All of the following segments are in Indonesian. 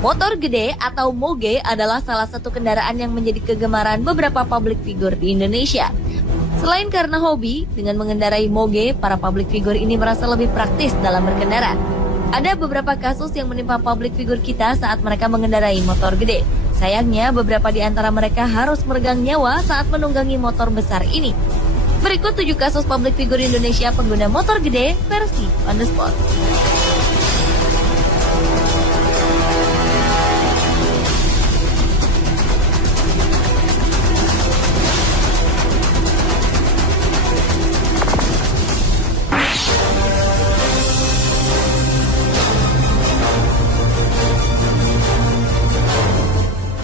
Motor gede atau moge adalah salah satu kendaraan yang menjadi kegemaran beberapa public figure di Indonesia. Selain karena hobi, dengan mengendarai moge, para public figure ini merasa lebih praktis dalam berkendara. Ada beberapa kasus yang menimpa public figure kita saat mereka mengendarai motor gede. Sayangnya, beberapa di antara mereka harus meregang nyawa saat menunggangi motor besar ini. Berikut 7 kasus public figure Indonesia pengguna motor gede versi on the spot.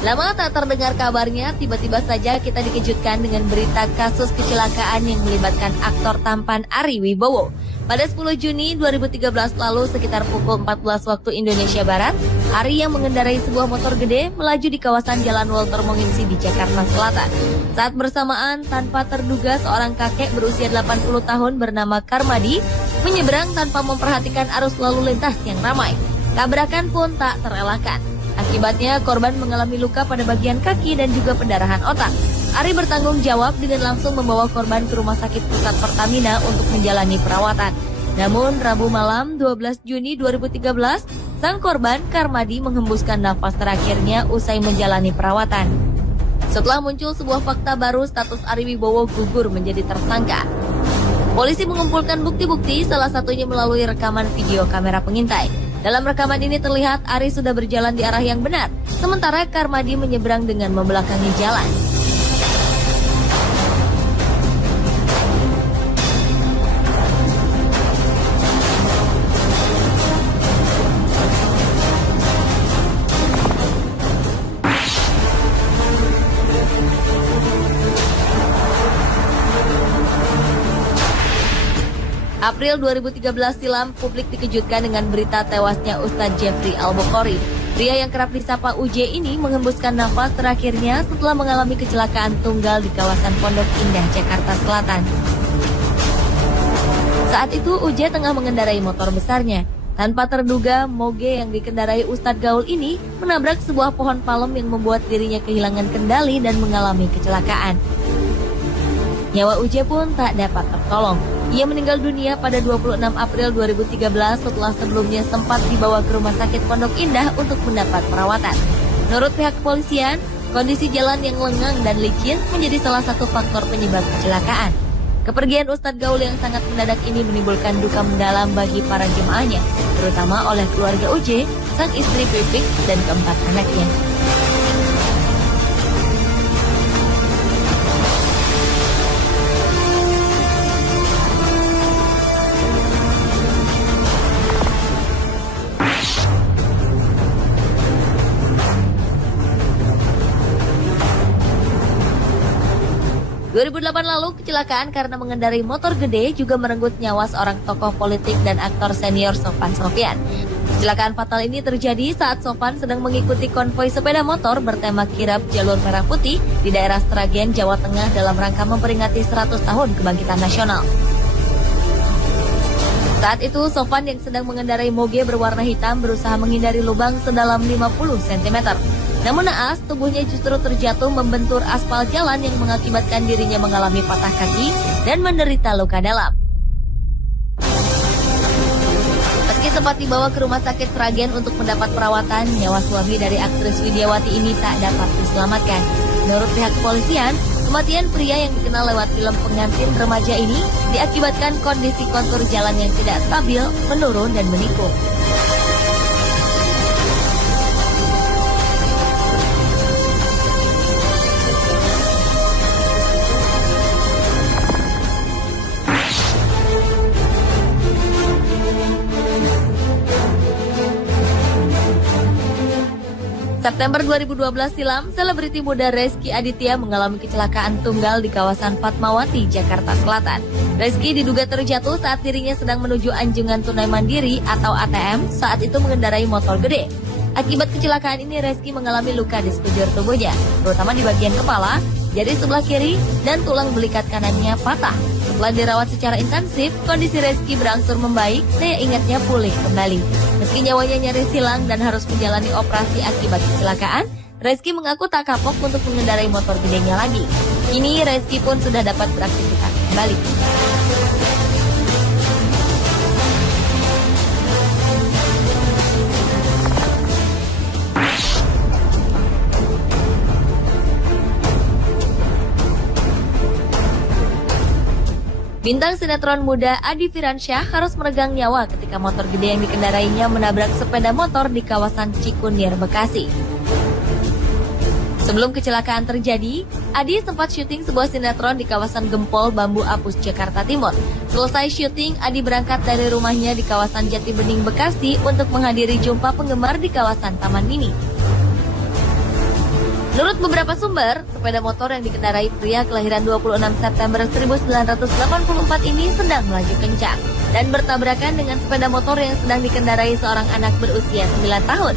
Lama tak terdengar kabarnya, tiba-tiba saja kita dikejutkan dengan berita kasus kecelakaan yang melibatkan aktor tampan Ari Wibowo. Pada 10 Juni 2013 lalu sekitar pukul 14 waktu Indonesia Barat, Ari yang mengendarai sebuah motor gede melaju di kawasan Jalan Walter Monginsy di Jakarta Selatan. Saat bersamaan, tanpa terduga seorang kakek berusia 80 tahun bernama Karmadi menyeberang tanpa memperhatikan arus lalu lintas yang ramai. Tabrakan pun tak terelakkan. Akibatnya korban mengalami luka pada bagian kaki dan juga pendarahan otak. Ari bertanggung jawab dengan langsung membawa korban ke Rumah Sakit Pusat Pertamina untuk menjalani perawatan. Namun Rabu malam 12 Juni 2013, sang korban Karmadi menghembuskan nafas terakhirnya usai menjalani perawatan. Setelah muncul sebuah fakta baru, status Ari Wibowo gugur menjadi tersangka. Polisi mengumpulkan bukti-bukti, salah satunya melalui rekaman video kamera pengintai. Dalam rekaman ini terlihat Ari sudah berjalan di arah yang benar, sementara Karmadi menyeberang dengan membelakangi jalan. April 2013 silam, publik dikejutkan dengan berita tewasnya Ustadz Jeffrey Al-Bukhari. Pria yang kerap disapa UJ ini menghembuskan nafas terakhirnya setelah mengalami kecelakaan tunggal di kawasan Pondok Indah, Jakarta Selatan. Saat itu UJ tengah mengendarai motor besarnya. Tanpa terduga, moge yang dikendarai Ustadz Gaul ini menabrak sebuah pohon palem yang membuat dirinya kehilangan kendali dan mengalami kecelakaan. Nyawa UJ pun tak dapat tertolong. Ia meninggal dunia pada 26 April 2013 setelah sebelumnya sempat dibawa ke Rumah Sakit Pondok Indah untuk mendapat perawatan. Menurut pihak kepolisian, kondisi jalan yang lengang dan licin menjadi salah satu faktor penyebab kecelakaan. Kepergian Ustadz Gaul yang sangat mendadak ini menimbulkan duka mendalam bagi para jemaahnya, terutama oleh keluarga UJ, sang istri Pipik, dan keempat anaknya. 2008 lalu, kecelakaan karena mengendarai motor gede juga merenggut nyawa seorang tokoh politik dan aktor senior Sofan Sopyan. Kecelakaan fatal ini terjadi saat Sofan sedang mengikuti konvoi sepeda motor bertema kirab jalur merah putih di daerah Sragen, Jawa Tengah dalam rangka memperingati 100 tahun kebangkitan nasional. Saat itu, Sofan yang sedang mengendarai moge berwarna hitam berusaha menghindari lubang sedalam 50 cm. Namun naas, tubuhnya justru terjatuh membentur aspal jalan yang mengakibatkan dirinya mengalami patah kaki dan menderita luka dalam. Meski sempat dibawa ke Rumah Sakit Sragen untuk mendapat perawatan, nyawa suami dari aktris Widiawati ini tak dapat diselamatkan. Menurut pihak kepolisian, kematian pria yang dikenal lewat film pengantin remaja ini diakibatkan kondisi kontur jalan yang tidak stabil, menurun dan menikung. September 2012 silam, selebriti muda Rezky Aditya mengalami kecelakaan tunggal di kawasan Fatmawati, Jakarta Selatan. Rezky diduga terjatuh saat dirinya sedang menuju Anjungan Tunai Mandiri atau ATM saat itu mengendarai motor gede. Akibat kecelakaan ini, Rezky mengalami luka di sekujur tubuhnya, terutama di bagian kepala, jari sebelah kiri, dan tulang belikat kanannya patah. Setelah dirawat secara intensif, kondisi Reski berangsur membaik, daya ingatnya pulih kembali. Meski nyawanya nyaris hilang dan harus menjalani operasi akibat kecelakaan, Reski mengaku tak kapok untuk mengendarai motor gedenya lagi. Kini Reski pun sudah dapat beraktivitas kembali. Bintang sinetron muda Adi Firansyah harus meregang nyawa ketika motor gede yang dikendarainya menabrak sepeda motor di kawasan Cikunir, Bekasi. Sebelum kecelakaan terjadi, Adi sempat syuting sebuah sinetron di kawasan Gempol Bambu Apus, Jakarta Timur. Selesai syuting, Adi berangkat dari rumahnya di kawasan Jatibening, Bekasi untuk menghadiri jumpa penggemar di kawasan Taman Mini. Menurut beberapa sumber, sepeda motor yang dikendarai pria kelahiran 26 September 1984 ini sedang melaju kencang dan bertabrakan dengan sepeda motor yang sedang dikendarai seorang anak berusia 9 tahun.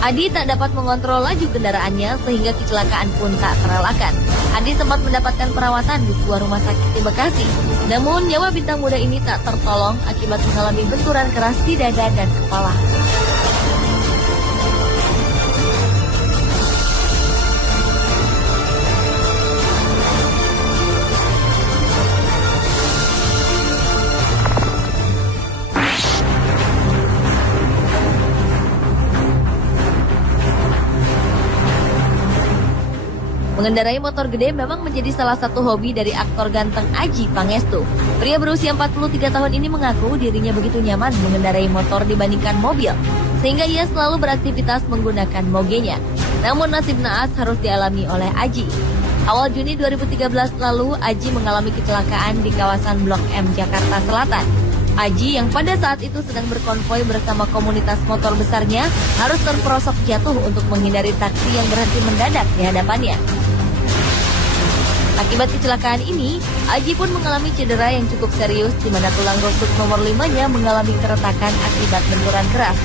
Adi tak dapat mengontrol laju kendaraannya sehingga kecelakaan pun tak terelakkan. Adi sempat mendapatkan perawatan di sebuah rumah sakit di Bekasi. Namun nyawa bintang muda ini tak tertolong akibat mengalami benturan keras di dada dan kepala. Mengendarai motor gede memang menjadi salah satu hobi dari aktor ganteng Adjie Pangestu. Pria berusia 43 tahun ini mengaku dirinya begitu nyaman mengendarai motor dibandingkan mobil, sehingga ia selalu beraktivitas menggunakan mogenya. Namun nasib naas harus dialami oleh Adjie. Awal Juni 2013 lalu, Adjie mengalami kecelakaan di kawasan Blok M, Jakarta Selatan. Adjie yang pada saat itu sedang berkonvoi bersama komunitas motor besarnya harus terperosok jatuh untuk menghindari taksi yang berhenti mendadak di hadapannya. Akibat kecelakaan ini, Adjie pun mengalami cedera yang cukup serius di mana tulang rusuk nomor 5-nya mengalami keretakan akibat benturan keras.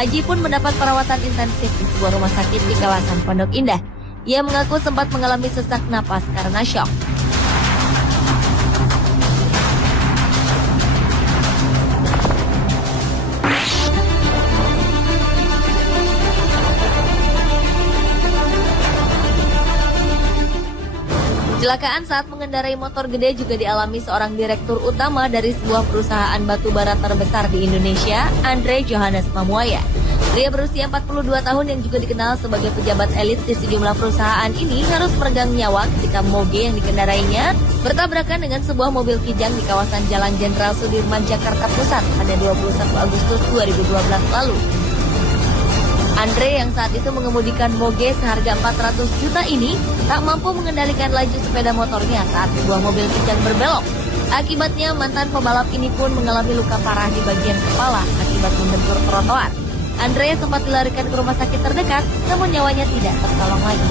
Adjie pun mendapat perawatan intensif di sebuah rumah sakit di kawasan Pondok Indah. Ia mengaku sempat mengalami sesak napas karena syok. Kecelakaan saat mengendarai motor gede juga dialami seorang direktur utama dari sebuah perusahaan batubara terbesar di Indonesia, Andre Johannes Pamuaya. Pria berusia 42 tahun yang juga dikenal sebagai pejabat elit di sejumlah perusahaan ini harus meregang nyawa ketika moge yang dikendarainya bertabrakan dengan sebuah mobil kijang di kawasan Jalan Jenderal Sudirman, Jakarta Pusat pada 21 Agustus 2012 lalu. Andre yang saat itu mengemudikan moge seharga 400 juta ini tak mampu mengendalikan laju sepeda motornya saat sebuah mobil kijang berbelok. Akibatnya mantan pebalap ini pun mengalami luka parah di bagian kepala akibat membentur trotoar. Andre sempat dilarikan ke rumah sakit terdekat, namun nyawanya tidak tertolong lagi.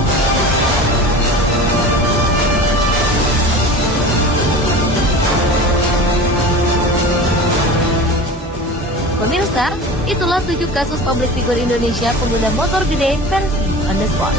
Pemirsa, itulah 7 kasus publik figur Indonesia pengguna motor gede versi on the spot.